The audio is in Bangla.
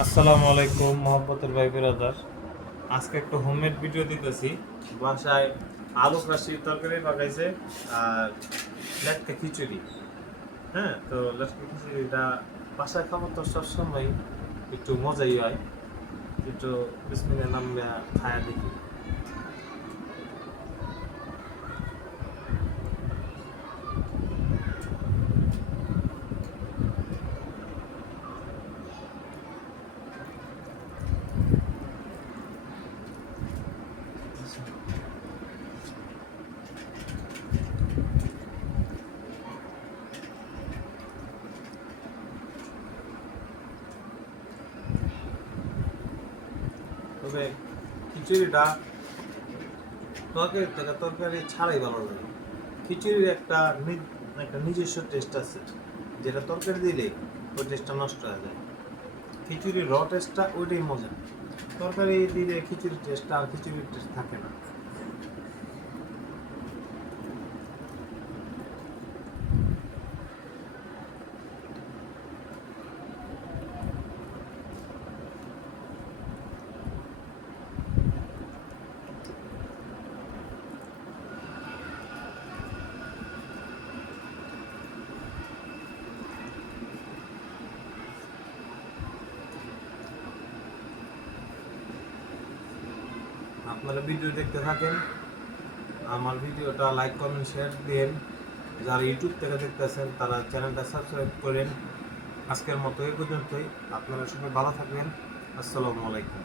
আসসালামু আলাইকুম মোহাম্মতের ভাই বিরাদার। আজকে একটা হোমমেড ভিডিও দিতেছি। বাসায় আলু কাশির তরকারি পাকাইছে আর লেটকা খিচুড়ি। হ্যাঁ, তো লেটকা খিচুড়িটা বাসায় খাবার তো সবসময় একটু মজাই হয়। একটু বিসমিল্লাহ নামে খায়া দেখি। তবে খিচুড়িটা তরকারি থেকে তরকারি ছাড়াই ভালো লাগে। খিচুড়ির একটা নিজস্ব টেস্ট আছে, যেটা তরকারি দিলে ওই টেস্টটা নষ্ট হয়ে যায়। খিচুড়ির টেস্টটা ওইটাই মজা। তরকারি দিলে খিচুড়ির টেস্টটা আর খিচুড়ির টেস্ট থাকে না। আপনারা ভিডিও দেখতে থাকেন, আমার ভিডিওটা লাইক কমেন্ট শেয়ার দিন। যারা ইউটিউব থেকে দেখতেছেন তারা চ্যানেলটা সাবস্ক্রাইব করেন। আজকের মতো এই পর্যন্তই। আপনারা সবাই ভালো থাকবেন। আসসালামু আলাইকুম।